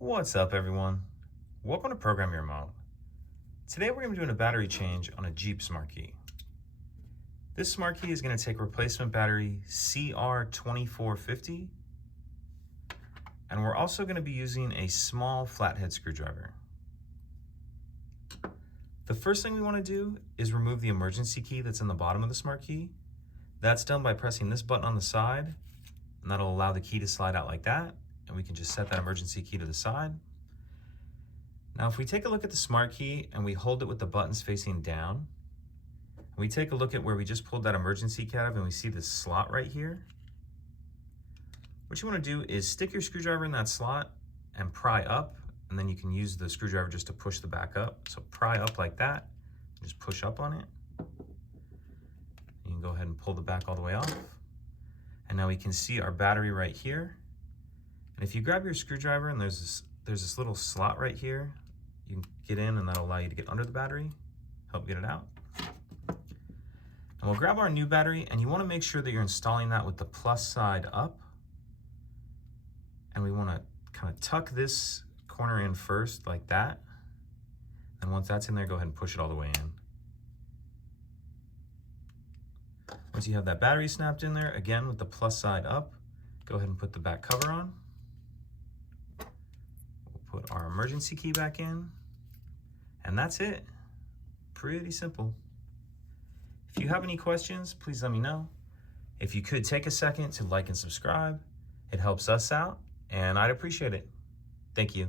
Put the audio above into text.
What's up, everyone? Welcome to Program Your Remote. Today we're going to be doing a battery change on a Jeep Smart Key. This Smart Key is going to take replacement battery CR2450, and we're also going to be using a small flathead screwdriver. The first thing we want to do is remove the emergency key that's in the bottom of the Smart Key. That's done by pressing this button on the side, and that'll allow the key to slide out like that, and we can just set that emergency key to the side. Now, if we take a look at the Smart Key and we hold it with the buttons facing down, and we take a look at where we just pulled that emergency key out of and we see this slot right here, what you want to do is stick your screwdriver in that slot and pry up, and then you can use the screwdriver just to push the back up. So pry up like that, just push up on it. You can go ahead and pull the back all the way off. And now we can see our battery right here. And if you grab your screwdriver and there's this little slot right here, you can get in and that'll allow you to get under the battery, help get it out. And we'll grab our new battery, and you want to make sure that you're installing that with the plus side up. And we want to kind of tuck this corner in first like that. And once that's in there, go ahead and push it all the way in. Once you have that battery snapped in there, again with the plus side up, go ahead and put the back cover on. We'll put our emergency key back in, and that's it. Pretty simple. If you have any questions, please let me know. If you could take a second to like and subscribe, it helps us out, and I'd appreciate it. Thank you.